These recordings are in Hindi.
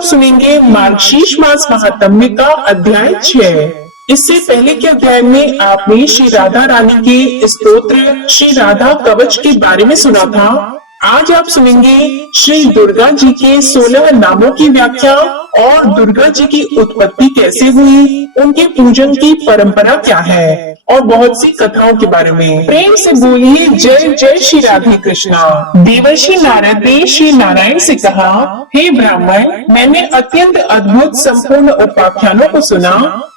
आप सुनेंगे मार्गशीर्ष मास महात्म्य का अध्याय 6। इससे पहले के अध्याय में आपने श्री राधा रानी के स्तोत्र श्री राधा कवच के बारे में सुना था। आज आप सुनेंगे श्री दुर्गा जी के 16 नामों की व्याख्या और दुर्गा जी की उत्पत्ति कैसे हुई, उनके पूजन की परंपरा क्या है और बहुत सी कथाओं के बारे में। प्रेम से बोलिए जय जय श्री राधे कृष्णा। देवर्षि नारद ने श्री नारायण से कहा, हे ब्राह्मण, मैंने अत्यंत अद्भुत संपूर्ण उपाख्यानों को सुना।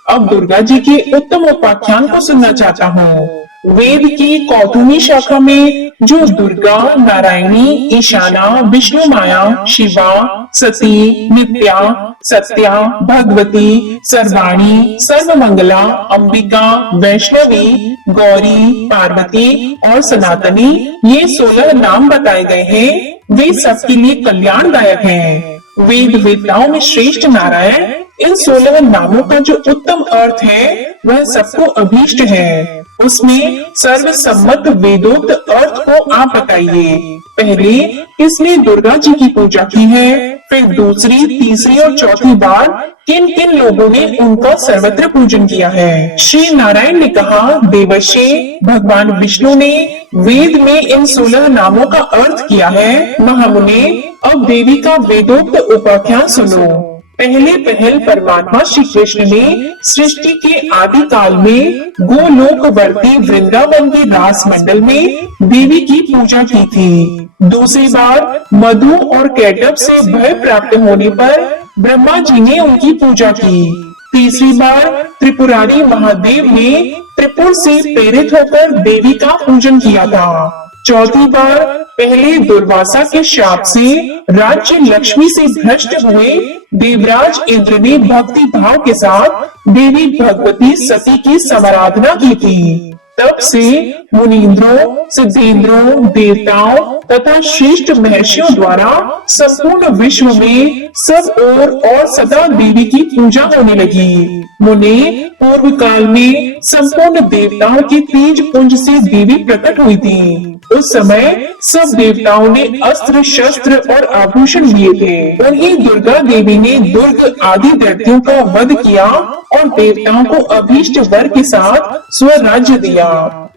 अब दुर्गा जी के उत्तम उपाख्यान को सुनना चाहता हूँ। वेद की कौतुमी शाखा में जो दुर्गा, नारायणी, ईशाना, विष्णु माया, शिवा, सती, नित्या, सत्या, भगवती, सर्वाणी, सर्वमंगला, अंबिका, वैष्णवी, गौरी, पार्वती और सनातनी, ये 16 नाम बताए गए हैं। वे सबके लिए कल्याणदायक हैं। वेद वेदताओं में श्रेष्ठ नारायण इन 16 नामों का जो उत्तम अर्थ है वह सबको अभीष्ट है। उसमें सर्वसम्मत वेदोक्त अर्थ को आप बताइए। पहले किसने दुर्गा जी की पूजा की है, फिर दूसरी, तीसरी और चौथी बार किन किन लोगों ने उनका सर्वत्र पूजन किया है। श्री नारायण ने कहा, देवर्षि, भगवान विष्णु ने वेद में इन 16 नामों का अर्थ किया है। महामुने, अब देवी का वेदोक्त उपाख्यान सुनो। पहल परमात्मा श्री कृष्ण ने सृष्टि के आदि काल में गोलोकवर्ती वृंदावन के रास मंडल में देवी की पूजा की थी। दूसरी बार मधु और कैटभ से भय प्राप्त होने पर ब्रह्मा जी ने उनकी पूजा की। तीसरी बार त्रिपुरारी महादेव ने त्रिपुर से प्रेरित होकर देवी का पूजन किया था। चौथी बार पहले दुर्वासा के शाप से राज्य लक्ष्मी से भ्रष्ट हुए देवराज इंद्र ने भक्ति भाव के साथ देवी भगवती सती की समाराधना की थी। तब से मुनींद्रों, सिद्धेंद्रों, देवताओं तथा श्रेष्ठ महर्षियों द्वारा संपूर्ण विश्व में सब ओर और सदा देवी की पूजा होने लगी। मुने, पूर्व काल में संपूर्ण देवताओं के तेज पुंज से देवी प्रकट हुई थी। उस समय सब देवताओं ने अस्त्र शस्त्र और आभूषण लिए थे। उन्हीं दुर्गा देवी ने दुर्ग आदि दैत्यों का वध किया और देवताओं को अभीष्ट वर के साथ स्वराज्य दिया।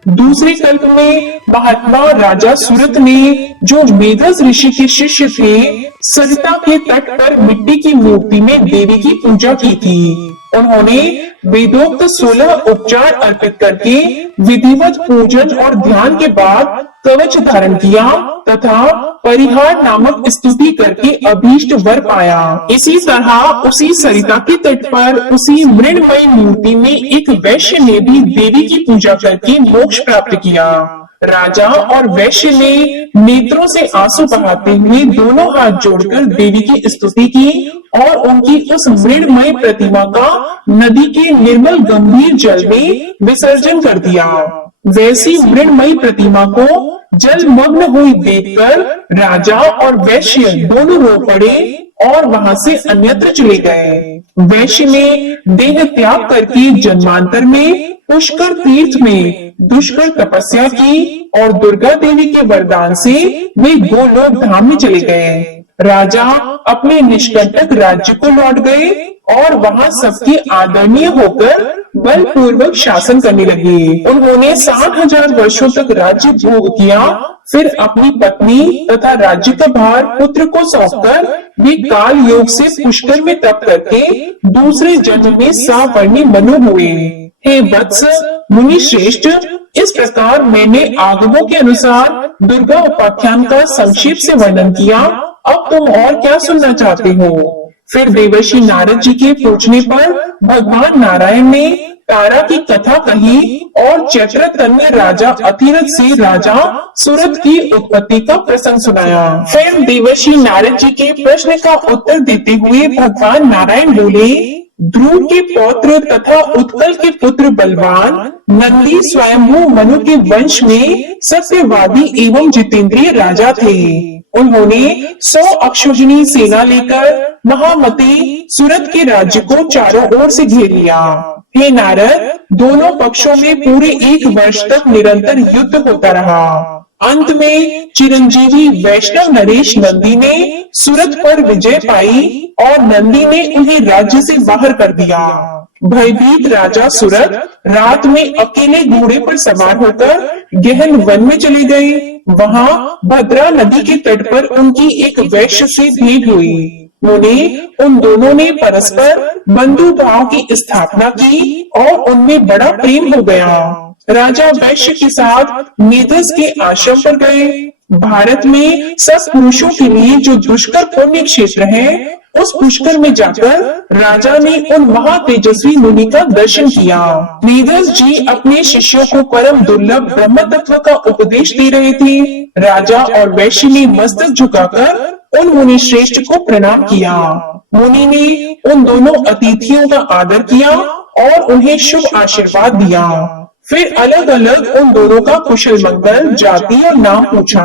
दूसरे कल्प में महात्मा राजा सुरत ने, जो मेधस ऋषि के शिष्य थे, सरिता के तट पर मिट्टी की मूर्ति में देवी की पूजा की थी। उन्होंने वेदोक्त 16 उपचार अर्पित करके विधिवत पूजन और ध्यान के बाद कवच धारण किया तथा परिहार नामक स्तुति करके अभीष्ट वर पाया। इसी तरह उसी सरिता के तट पर उसी मृण्मयी मूर्ति में एक वैश्य ने भी देवी की पूजा करके मोक्ष प्राप्त किया। राजा और वैश्य ने नेत्रों से आंसू बहाते हुए दोनों हाथ जोड़कर देवी की स्तुति की और उनकी उस मृण्मय प्रतिमा का नदी के निर्मल गंभीर जल में विसर्जन कर दिया। वैसी मृण्मयी प्रतिमा को जलमग्न हुई देखकर राजा और वैश्य दोनों रो पड़े और वहां से अन्यत्र चले गए। वैश्य ने देह त्याग करके जन्मांतर में पुष्कर तीर्थ में दुष्कर तपस्या की और दुर्गा देवी के वरदान से वे गोलोक धाम में चले गए। राजा अपने निष्कंटक राज्य को लौट गए और वहां सबके आदरणीय होकर बलपूर्वक शासन करने लगे। उन्होंने 60,000 वर्षों तक राज्य भोग किया। फिर अपनी पत्नी तथा राज्य का भार पुत्र को सौंपकर वे काल योग से पुष्कर में तप करके दूसरे जन्म में सावर्णी मनु हुए। हे वत्स, मुनि श्रेष्ठ, इस प्रकार मैंने आगमों के अनुसार दुर्गा उपाख्यान का संक्षेप से वर्णन किया। अब तुम और क्या सुनना चाहते हो? फिर देवर्षि नारद जी के पूछने पर भगवान नारायण ने तारा की कथा कही और चैत्रतन्य राजा अतिरथ से राजा सुरत की उत्पत्ति का प्रसंग सुनाया। फिर देवर्षि नारद जी के प्रश्न का उत्तर देते हुए भगवान नारायण बोले, ध्रुव के पौत्र तथा उत्कल के पुत्र बलवान नंदी स्वयंभू मनु के वंश में सत्यवादी एवं जितेंद्रिय राजा थे। उन्होंने 100 अक्षौहिणी सेना लेकर महामती सूरत के राज्य को चारों ओर से घेर लिया। हे नारद, दोनों पक्षों में पूरे 1 वर्ष तक निरंतर युद्ध होता रहा। अंत में चिरंजीवी वैष्णव नरेश नंदी ने सूरत पर विजय पाई और नंदी ने उन्हें राज्य से बाहर कर दिया। भयभीत राजा सूरत रात में अकेले घोड़े पर सवार होकर गहन वन में चले गए। वहां भद्रा नदी के तट पर उनकी एक वैश्य से भेंट हुई। उन दोनों ने परस्पर बंधु भाव की स्थापना की और उनमें बड़ा प्रेम हो गया। राजा वैश्य के साथ मेधस के आश्रम पर गए। भारत में सब पुरुषों के लिए जो दुष्कर पुण्य क्षेत्र है, उस पुष्कर में जाकर राजा ने उन महातेजस्वी मुनि का दर्शन किया। मेधस जी अपने शिष्यों को परम दुर्लभ ब्रह्म तत्व का उपदेश दे रहे थे। राजा और वैश्य ने मस्तक झुकाकर उन मुनि श्रेष्ठ को प्रणाम किया। मुनि ने उन दोनों अतिथियों का आदर किया और उन्हें शुभ आशीर्वाद दिया। फिर अलग अलग उन दोनों का कुशल मंगल, जाति और नाम पूछा।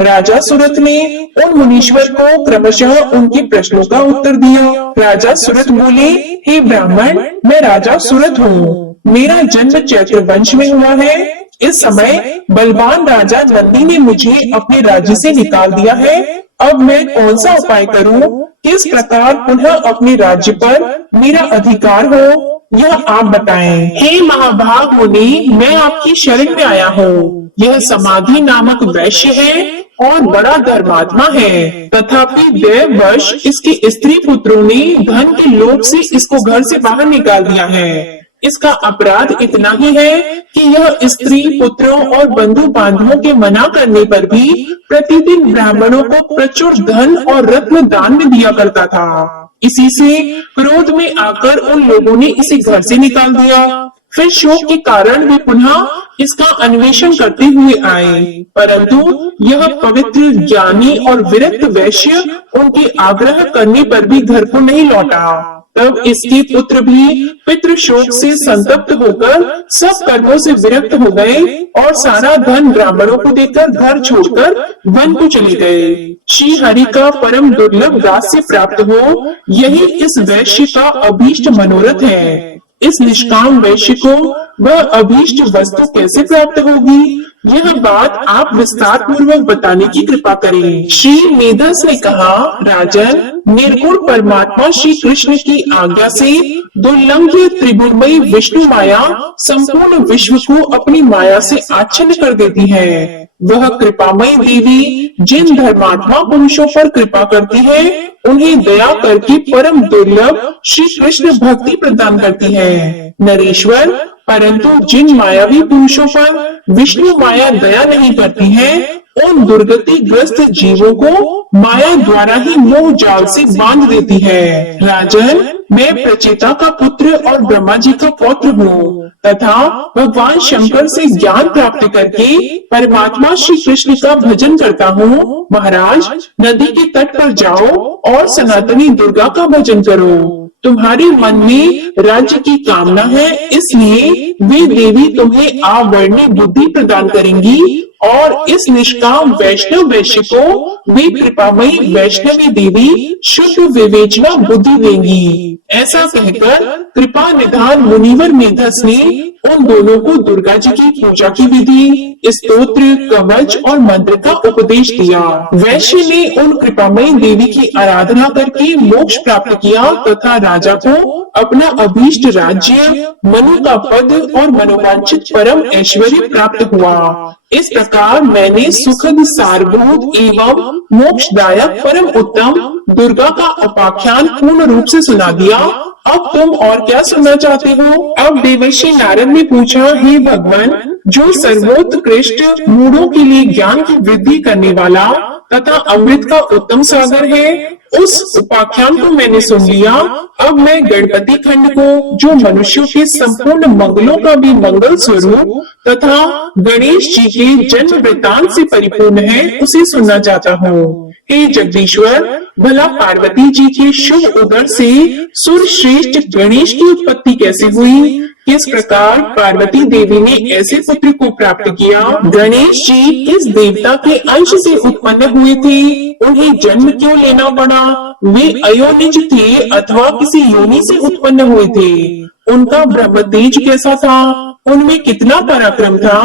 राजा सूरत ने उन मुनीश्वर को क्रमशः उनके प्रश्नों का उत्तर दिया। राजा सूरत बोले, हे ब्राह्मण, मैं राजा सूरत हूँ। मेरा जन्म चैत्र वंश में हुआ है। इस समय बलवान राजा नंदी ने मुझे अपने राज्य से निकाल दिया है। अब मैं कौन सा उपाय करूँ? किस प्रकार पुनः अपने राज्य पर मेरा अधिकार हो, यह आप बताएं। हे महाभाग मुनि, मैं आपकी शरण में आया हूँ। यह समाधि नामक वैश्य है और बड़ा धर्मात्मा है, तथापि दैववश इसके स्त्री पुत्रों ने धन के लोभ से इसको घर से बाहर निकाल दिया है। इसका अपराध इतना ही है कि यह स्त्री पुत्रों और बंधु बांधवों के मना करने पर भी प्रतिदिन ब्राह्मणों को प्रचुर धन और रत्न दान में दिया करता था। इसी से क्रोध में आकर उन लोगों ने इसे घर से निकाल दिया। फिर शोक के कारण वे पुनः इसका अन्वेषण करते हुए आए, परंतु यह पवित्र, ज्ञानी और विरक्त वैश्य उनके आग्रह करने पर भी घर को नहीं लौटा। तब इसके पुत्र भी पितृ शोक से संतप्त होकर सब कर्मों से विरक्त हो गए और सारा धन ब्राह्मणों को देकर घर छोड़कर वन को चले गए। श्री हरि का परम दुर्लभ दास्य प्राप्त हो, यही इस वैश्य का अभीष्ट मनोरथ है। इस निष्काम वैश्य को वह अभीष्ट वस्तु कैसे प्राप्त होगी, यह बात आप विस्तार पूर्वक बताने की कृपा करें। श्री मेधस ने कहा, राजन, निर्गुण परमात्मा श्री कृष्ण की आज्ञा से दुर्लंघ्य त्रिगुणमयी विष्णु माया संपूर्ण विश्व को अपनी माया से आच्छन्न कर देती है। वह कृपामयी देवी जिन धर्मात्मा पुरुषों पर कृपा करती है, उन्हें दया करके परम दुर्लभ श्री कृष्ण भक्ति प्रदान करती है। नरेश्वर, परंतु जिन मायावी पुरुषों पर विष्णु माया दया नहीं करती है, उन दुर्गति ग्रस्त जीवों को माया द्वारा ही मोह जाल से बांध देती है। राजन, मैं प्रचेता का पुत्र और ब्रह्मा जी का पौत्र हूँ तथा भगवान शंकर से ज्ञान प्राप्त करके परमात्मा श्री कृष्ण का भजन करता हूँ। महाराज, नदी के तट पर जाओ और सनातनी दुर्गा का भजन करो। तुम्हारे मन में राज्य की कामना है, इसलिए वे देवी तुम्हें आवर्णी बुद्धि प्रदान करेंगी और इस निष्काम वैष्णव वैश्य को वे कृपामयी वैष्णवी देवी शुद्ध विवेचना बुद्धि देंगी। ऐसा कहकर कृपा निधान मुनिवर मेधस ने उन दोनों को दुर्गा जी की पूजा की विधि, स्तोत्र, कवच और मंत्र का उपदेश दिया। वैश्य ने उन कृपामयी देवी की आराधना करके मोक्ष प्राप्त किया तथा राजा को अपना अभीष्ट राज्य, मनु का पद और मनोवांछित परम ऐश्वर्य प्राप्त हुआ। इस प्रकार मैंने सुखद, सारभूत एवं मोक्षदायक परम उत्तम दुर्गा का उपाख्यान पूर्ण रूप से सुना दिया। अब तुम और क्या सुनना चाहते हो? अब देवर्षि नारद ने पूछा, हे भगवान, जो सर्वोत्कृष्ट मूढ़ों के लिए ज्ञान की वृद्धि करने वाला तथा अमृत का उत्तम सागर है, उस उपाख्यान को मैंने सुन लिया। अब मैं गणपति खंड को, जो मनुष्यों के संपूर्ण मंगलों का भी मंगल स्वरूप तथा गणेश जी के जन्म वृत्तांत से परिपूर्ण है, उसे सुनना चाहता हूँ। हे जगदीश्वर, भला पार्वती जी के शुभ उदर से सुर श्रेष्ठ गणेश की उत्पत्ति कैसे हुई? किस प्रकार पार्वती देवी ने ऐसे पुत्र को प्राप्त किया? गणेश जी किस देवता के अंश से उत्पन्न हुए थे? उन्हें जन्म क्यों लेना पड़ा? वे अयोनिज थे अथवा किसी योनि से उत्पन्न हुए थे? उनका ब्रह्म तेज कैसा था? उनमें कितना पराक्रम था,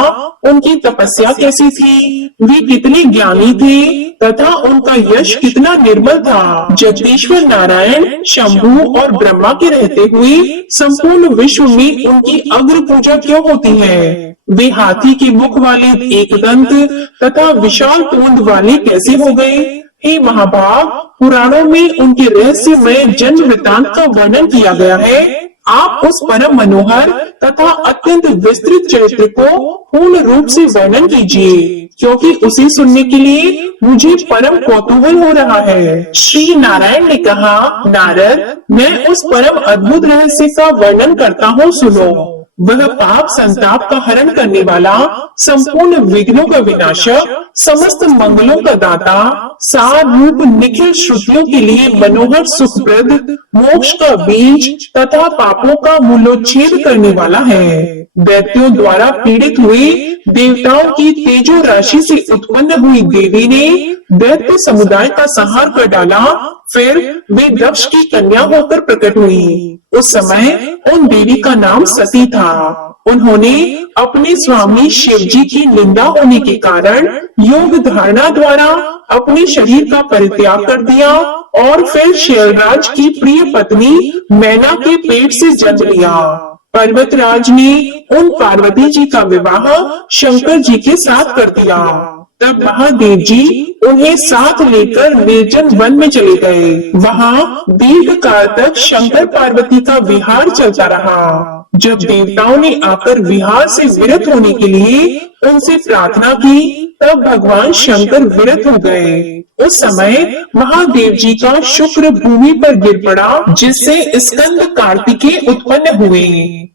उनकी तपस्या कैसी थी, वे कितने ज्ञानी थे तथा उनका यश कितना निर्मल था। जगदीश्वर नारायण, शंभु और ब्रह्मा के रहते हुए संपूर्ण विश्व में उनकी अग्र पूजा क्यों होती है? वे हाथी के मुख वाले एकदंत तथा विशाल तोंद वाले कैसे हो गए? हे महाभाग, पुराणों में उनके रहस्यमय जन्म वृतांत का वर्णन किया गया है। आप उस परम मनोहर तथा अत्यंत विस्तृत चरित्र को पूर्ण रूप से वर्णन कीजिए, क्योंकि उसे सुनने के लिए मुझे परम कौतूहल हो रहा है। श्री नारायण ने कहा, नारद, मैं उस परम अद्भुत रहस्य का वर्णन करता हूँ, सुनो। वह पाप संताप का हरण करने वाला, संपूर्ण विघ्नों का विनाशक, समस्त मंगलों का दाता, सार रूप निखिल श्रुतियों के लिए मनोहर सुखप्रद, मोक्ष का बीज तथा पापों का मूलोच्छेद करने वाला है। दैत्यों द्वारा पीड़ित हुए देवताओं की तेजो राशि से उत्पन्न हुई देवी ने दैत्य समुदाय का संहार कर डाला। फिर वे दक्ष की कन्या होकर प्रकट हुई। उस समय उन देवी का नाम सती था। उन्होंने अपने स्वामी शिव जी की निंदा होने के कारण योग धारणा द्वारा अपने शरीर का परित्याग कर दिया और फिर शैलराज की प्रिय पत्नी मैना के पेट से जन्म लिया। पर्वतराज ने उन पार्वती जी का विवाह शंकर जी के साथ कर दिया। तब महादेव जी उन्हें साथ लेकर निर्जन वन में चले गए। वहाँ दीर्घ काल तक शंकर पार्वती का विहार चलता रहा। जब देवताओं ने आकर विहार से विरत होने के लिए उनसे प्रार्थना की, तब भगवान शंकर विरत हो गए। उस समय महादेव जी का शुक्र भूमि पर गिर पड़ा, जिससे स्कंद कार्तिकेय उत्पन्न हुए।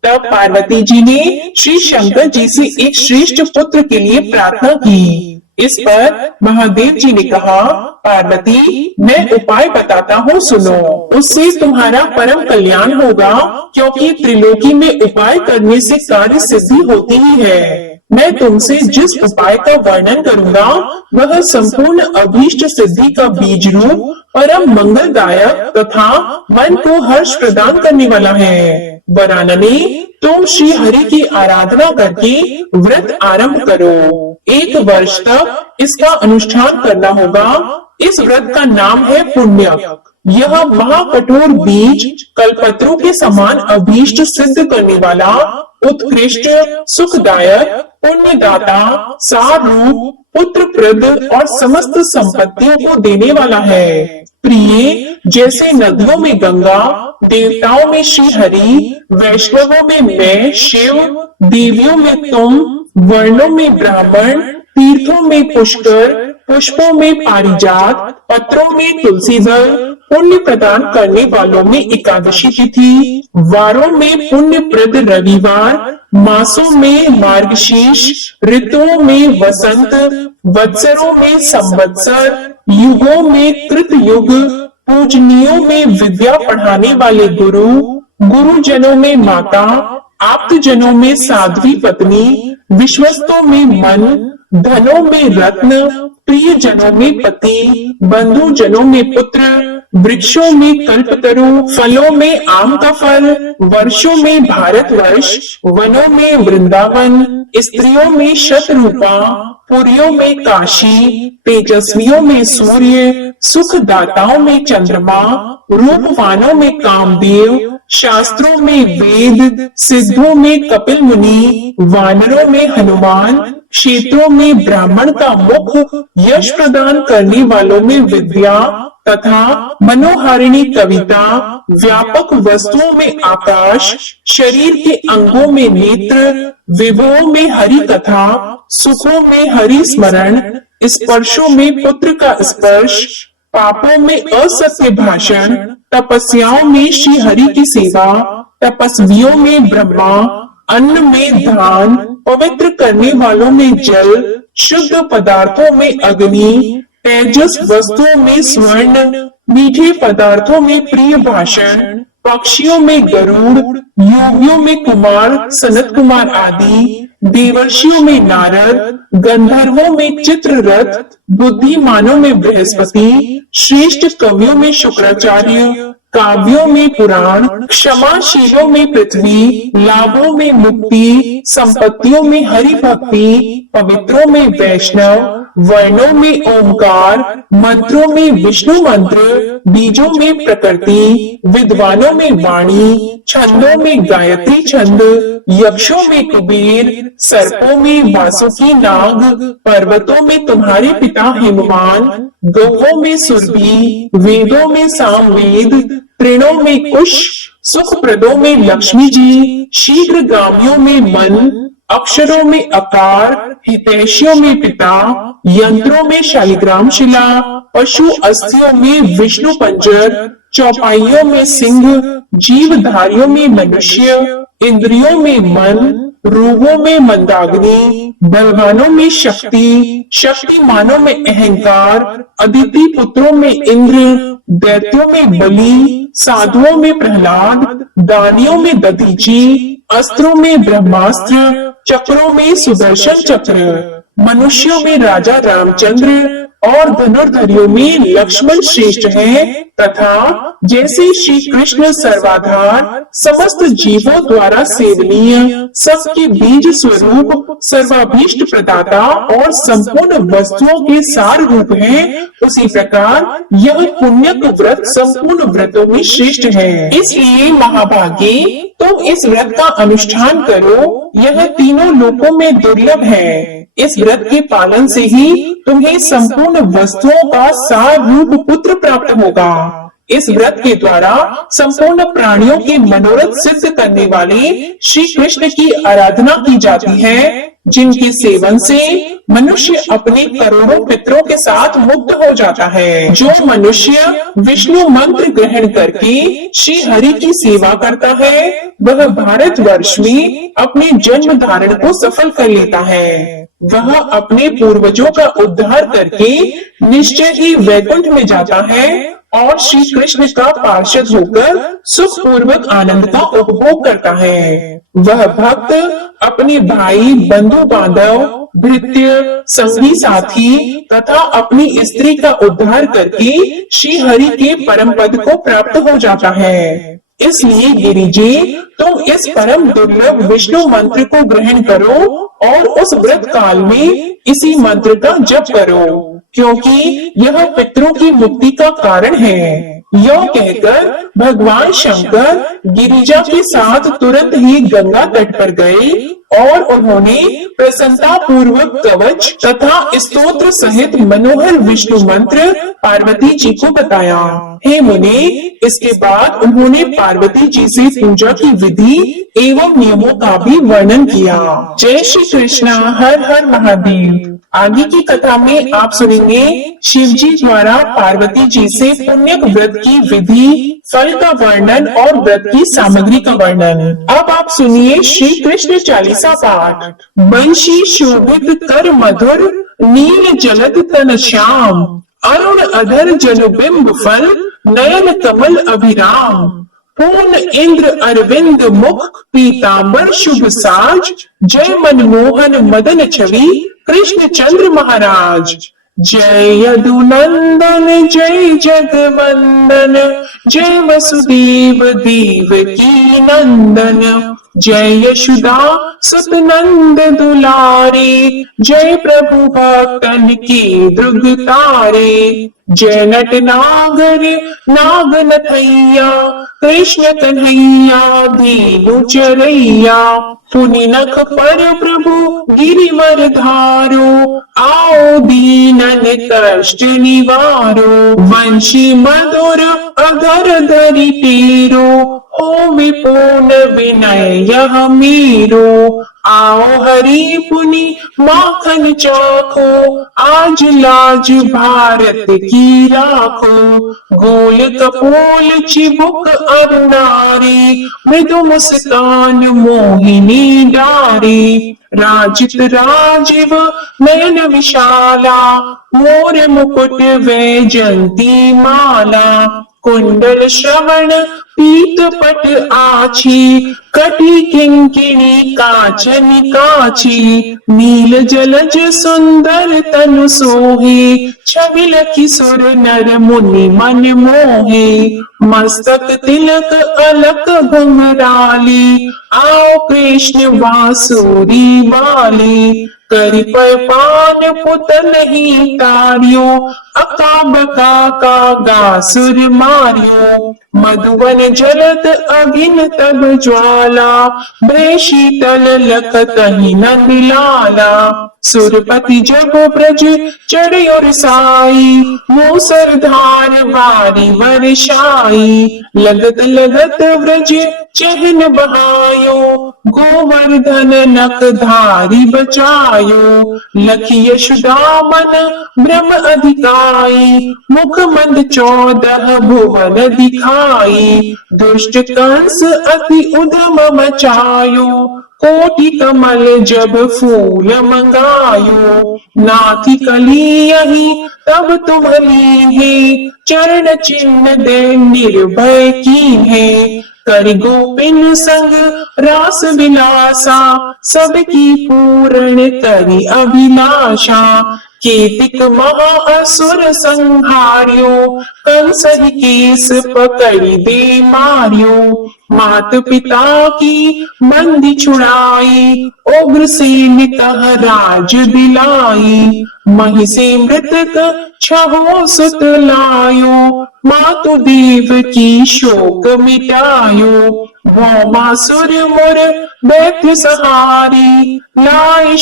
तब पार्वती जी ने श्री शंकर जी से एक श्रेष्ठ पुत्र के लिए प्रार्थना की। इस पर महादेव जी ने कहा, पार्वती, मैं उपाय बताता हूँ, सुनो। उससे तुम्हारा परम कल्याण होगा, क्योंकि त्रिलोकी में उपाय करने से कार्य सिद्धि होती ही है। मैं तुमसे जिस उपाय का वर्णन करूंगा वह संपूर्ण अभीष्ट सिद्धि का बीज रूप, परम मंगलदायक तथा मन को हर्ष प्रदान करने वाला है। वरानने, तुम श्री हरि की आराधना करके व्रत आरंभ करो। 1 वर्ष तक इसका अनुष्ठान करना होगा। इस व्रत का नाम है पुण्यक। यह महाकठोर बीज कल्पत्रु के समान अभीष्ट सिद्ध करने वाला, उत्कृष्ट, सुखदायक, पुण्यदाता, सार रूप, पुत्र प्रद और समस्त संपत्तियों को देने वाला है। प्रिय, जैसे नदियों में गंगा, देवताओं में श्री हरि, वैष्णवों में मैं शिव, देवियों में तुम, वर्णों में ब्राह्मण, तीर्थों में पुष्कर, पुष्पों में पारिजात, पत्रों में तुलसी दल, पुण्य प्रदान करने वालों में एकादशी तिथि, वारों में पुण्य प्रद रविवार, मासों में मार्गशीर्ष, ऋतुओं में वसंत, वत्सरों में संवत्सर, युगों में कृत युग, पूजनियों में विद्या पढ़ाने वाले गुरु, गुरुजनों में माता, आप्तजनों में साध्वी पत्नी, विश्वस्तों में मन, धनों में रत्न, प्रिय जनों में पति, बंधु जनों में पुत्र, वृक्षों में कल्पतरु, फलों में आम का फल, वर्षों में भारतवर्ष, वनों में वृंदावन, स्त्रियों में शतरूपा, पुरियों में काशी, तेजस्वियों में सूर्य, सुखदाताओं में चंद्रमा, रूपवानों में कामदेव, शास्त्रों में वेद, सिद्धों में कपिल मुनि, वानरों में हनुमान, क्षेत्रों में ब्राह्मण का मुख, यश प्रदान करने वालों में विद्या तथा मनोहारिणी कविता, व्यापक वस्तुओं में आकाश, शरीर के अंगों में नेत्र, विभवों में हरि कथा, सुखों में हरि स्मरण, स्पर्शों में पुत्र का स्पर्श, पापों में असत्य भाषण, तपस्याओं में श्री हरि की सेवा, तपस्वियों में ब्रह्मा, अन्न में धान, पवित्र करने वालों में जल, शुद्ध पदार्थों में अग्नि, तेजस वस्तुओं में स्वर्ण, मीठे पदार्थों में प्रिय भाषण, पक्षियों में गरुड़, योगियों में कुमार, सनत कुमार आदि, देवर्षियों में नारद, गंधर्वों में चित्ररथ, बुद्धिमानों में बृहस्पति, श्रेष्ठ कवियों में शुक्राचार्य, काव्यों में पुराण, क्षमाशीलों में पृथ्वी, लाभों में मुक्ति, संपत्तियों में हरि भक्ति, पवित्रों में वैष्णव, वर्णों में ओंकार, मंत्रों में विष्णु मंत्र, बीजों में प्रकृति, विद्वानों में वाणी, छंदों में गायत्री छंद, यक्षों में कुबेर, सर्पों में वासुकी नाग, पर्वतों में तुम्हारे पिता हिमवान, गौओं में सुरभि, वेदों में सामवेद, तृणों में कुश, सुखप्रदों में लक्ष्मी जी, शीघ्रगामियों में मन, अक्षरों में अकार, हितैषियों में पिता, यंत्रों में शालिग्राम शिला, पशु अस्थियों में विष्णु पंजर, चौपाइयों में सिंह, जीवधारियों में मनुष्य, इंद्रियों में मन, रूपों में मंदाग्नि, बलवानों में शक्ति, शक्तिमानों में अहंकार, अदिति पुत्रों में इंद्र, दैत्यों में बलि, साधुओं में प्रहलाद, दानियों में दधीची, अस्त्रों में ब्रह्मास्त्र, चक्रों में सुदर्शन चक्र, मनुष्यों में राजा रामचंद्र और धनुर्धरियों में लक्ष्मण श्रेष्ठ है। तथा जैसे श्री कृष्ण सर्वाधार, समस्त जीवों द्वारा सेवनीय, सबके बीज स्वरूप, सर्वाभीष्ट प्रदाता और संपूर्ण वस्तुओं के सार रूप है, उसी प्रकार यह पुण्यक व्रत संपूर्ण व्रतों में श्रेष्ठ है। इसलिए महाभागे तुम इस व्रत का अनुष्ठान करो, यह तीनों लोकों में दुर्लभ है। इस व्रत के पालन से ही तुम्हें संपूर्ण वस्तुओं का सार रूप पुत्र प्राप्त होगा। इस व्रत के द्वारा संपूर्ण प्राणियों के मनोरथ सिद्ध करने वाले श्री कृष्ण की आराधना की जाती है, जिनके सेवन से मनुष्य अपने करोड़ों पितरों के साथ मुक्त हो जाता है। जो मनुष्य विष्णु मंत्र ग्रहण करके श्री हरि की सेवा करता है, वह भारतवर्ष में अपने जन्म धारण को सफल कर लेता है। वह अपने पूर्वजों का उद्धार करके निश्चय ही वैकुंठ में जाता है और श्री कृष्ण का पार्षद होकर सुख पूर्वक आनंद का उपभोग करता है। वह भक्त अपने भाई, बंधु बांधव, भृत्य, संगी साथी तथा अपनी स्त्री का उद्धार करके श्री हरि के परम पद को प्राप्त हो जाता है। इसलिए गिरिजे, तुम इस परम दुर्लभ विष्णु मंत्र को ग्रहण करो और उस व्रत काल में इसी मंत्र का जप करो, क्योंकि यह पितरों की मुक्ति का कारण है। यह कहकर भगवान शंकर गिरिजा के साथ तुरंत ही गंगा तट पर गए और उन्होंने प्रसन्नता पूर्वक कवच तथा स्तोत्र सहित मनोहर विष्णु मंत्र पार्वती जी को बताया। हे मुने, इसके बाद उन्होंने पार्वती जी से पूजा की विधि एवं नियमों का भी वर्णन किया। जय श्री कृष्ण, हर हर महादेव। आगे की कथा में आप सुनेंगे शिव जी द्वारा पार्वती जी से पुण्यक व्रत की विधि, फल का वर्णन और व्रत की सामग्री का वर्णन। अब आप सुनिए श्री कृष्ण चालीसा पाठ। बंशी शोभित कर मधुर, नील जलद तन श्याम, अरुण अधर जनु बिंब फल, नयन कमल अभिराम। पूर्ण इंद्र अरविंद मुख, पीतांबर शुभ साज, जय मनमोहन मदन छवि, कृष्ण चंद्र महाराज। जय यदुनंदन जय जगवंदन, जय वसुदेव देवकी नंदन, जय यशोदा सुत नंद दुलारे, जय प्रभु भक्तन की द्रुग तारे। जय नट नागर नाग नथैया, कृष्ण कन्हैया दीनु चरैया। पुनि नख पर प्रभु गिरिवर धारो, आओ दीनन कष्ट निवारो। वंशी मधुर अधर धरि तेरो, हो विपूर्ण विनय यह मीरो। आओ हरि पुनि माखन चाखो, आज लाज भारत की राखो। गोल कपोल चिबुक अरुणारी, मृदु मुस्कान मोहिनी डारी। राजित राजीव नयन विशाला, मोर मुकुट वैजंती माला। कुंडल श्रवण पीत पट आछी कटी किंकिणी काचनी काची नील जलज सुंदर तनु सोहे छबिल किशोर नर मुनि मन मोहे मस्तक तिलक अलक घुंघराली आओ कृष्ण बांसुरी वाली करि पर पान पुतल ही तारियो अका बका का गासुर मारियो मधुवन जलत अगिन तब ज्वाला शीतल लखत ही न मिलाला सुरपति जब ब्रज चढ़ियोर साई मूसर धार वारी वर्षाई लगत लगत ब्रज चहन बहायो गोवर्धन नक धारी बचायो लखी यशोदामन ब्रह्म अधिकाई मुख मंद 14 भुवन दिखाई दुष्ट कंस अति उधम मचायो कोटि कमल जब फूल मंगायो नाथी कली यही तब तुम लीहे चरण चिन्ह दे निर्भय की है करि गोपिन संग रास विलासा सबकी पूर्ण करि अभिलाषा केतिक महा असुर संहार्यो कंस ही केस पकड़ी दे मारियो मात पिता की बंदी छुड़ाई उग्रसेन कह राज दिलाई महिषी मृतक छहो सुत लायो मातु देव की शोक मिटायो भौमासुर मुर दैत्य सहारी लाई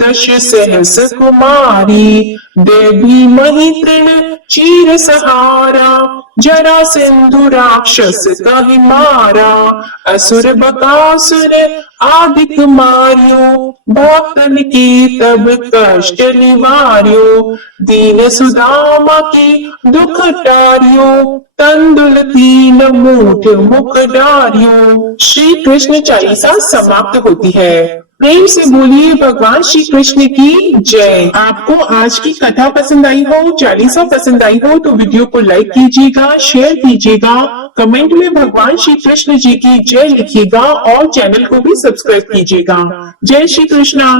10 सहस कुमारी देवी मही तृण चीर सहारा जरा सिंधु राक्षस कहि मारा असुर बकासुर आदिक मारियो भक्तन की तब कष्ट निवार्यो दीन सुदामा की दुख टारियो तंदुल 3 मूठ मुख डारियो। श्री कृष्ण चालीसा समाप्त होती है। प्रेम से बोलिए भगवान श्री कृष्ण की जय। आपको आज की कथा पसंद आई हो, चालीसा पसंद आई हो तो वीडियो को लाइक कीजिएगा, शेयर कीजिएगा, कमेंट में भगवान श्री कृष्ण जी की जय लिखिएगा और चैनल को भी सब्सक्राइब कीजिएगा। जय श्री कृष्ण।